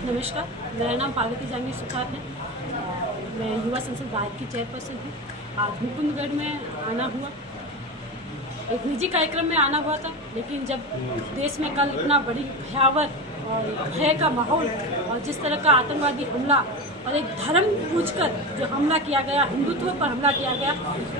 नमस्कार, मेरा नाम पार्वती जांगली सुखार है। मैं युवा संसद भारत की चेयरपर्सन हूँ। आज मुकुंदगढ़ में आना हुआ, एक निजी कार्यक्रम में आना हुआ था, लेकिन जब देश में कल इतना बड़ी भयावह और भय का माहौल और जिस तरह का आतंकवादी हमला और एक धर्म पूछकर जो हमला किया गया, हिंदुत्व पर हमला किया गया,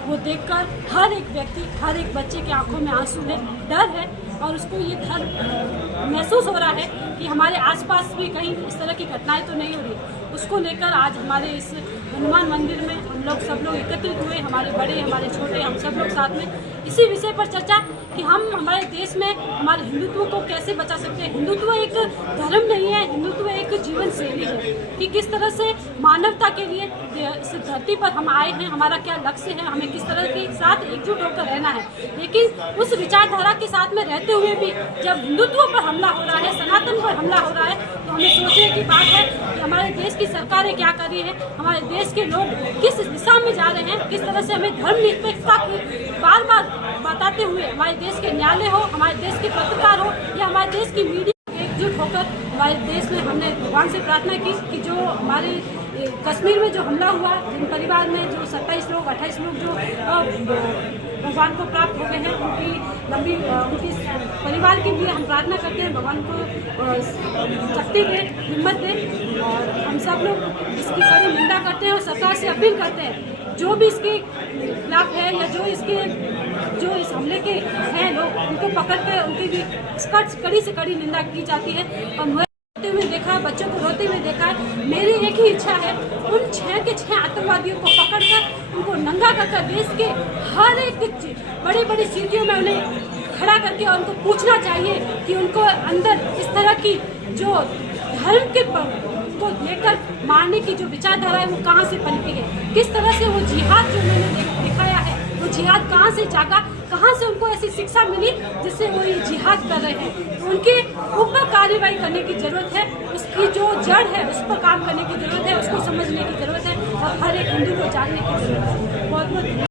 वो देखकर हर एक व्यक्ति, हर एक बच्चे की आंखों में आंसू है, डर है और उसको ये डर महसूस हो रहा है कि हमारे आसपास भी कहीं इस तरह की घटनाएं तो नहीं हो रही। उसको लेकर आज हमारे इस हनुमान मंदिर में हम लोग सब लोग एकत्रित हुए, हमारे बड़े, हमारे छोटे, हम सब लोग साथ में इसी विषय पर चर्चा कि हम हमारे देश में हमारे हिंदुत्व को कैसे बचा सकते हैं। हिंदुत्व एक धर्म नहीं है, हिंदुत्व एक जीवन शैली है कि किस तरह से मानवता के लिए इस धरती पर हम आए हैं, हमारा क्या लक्ष्य है, हमें किस तरह के साथ एकजुट होकर रहना है। लेकिन उस विचारधारा के साथ में रहते हुए भी जब हिंदुत्व पर हमला हो रहा है, सनातन पर हमला हो रहा है, तो हमें सोचने की बात है कि हमारे देश की सरकारें क्या कर रही है, हमारे देश के लोग किस दिशा में जा रहे हैं, किस तरह से हमें धर्मनिरपेक्षता की बार बार बताते हुए हमारे देश के न्यायालय हो, हमारे देश के पत्रकार हो या हमारे देश की मीडिया एकजुट होकर हमारे देश में हमने भगवान से प्रार्थना की कि जो हमारे कश्मीर में जो हमला हुआ, जिन परिवार में जो 27 लोग 28 लोग जो भगवान को प्राप्त हो गए हैं, उनकी परिवार के लिए हम प्रार्थना करते हैं, भगवान को शक्ति दे, हिम्मत दे। और हम सब लोग इसकी कड़ी निंदा करते हैं और सरकार से अपील करते हैं जो भी इसके खिलाफ है या जो इस हमले के हैं लोग, उनको पकड़ के उनकी भी कड़ी से कड़ी निंदा की जाती है। और रोते हुए देखा है, बच्चों को रोते हुए देखा है। मेरी एक ही इच्छा है, उन 6 के 6 आतंकवादियों को पकड़कर उनको नंगा कर देश के हर एक बड़ी बड़ी सीटियों में उन्हें खड़ा करके और उनको पूछना चाहिए कि उनको अंदर इस तरह की जो धर्म के को लेकर मारने की जो विचारधारा है वो कहाँ से पनपी है, किस तरह से वो जिहाद जो उन्होंने दिखाया है, वो जिहाद कहाँ से जागा, कहाँ से उनको ऐसी शिक्षा मिली जिससे वो ये जिहाद कर रहे हैं। उनके ऊपर कार्रवाई करने की जरूरत है, उसकी जो जड़ है उस पर काम करने की जरूरत है, उसको समझने की जरूरत है और हर एक हिंदू को जानने की जरूरत है। बहुत बहुत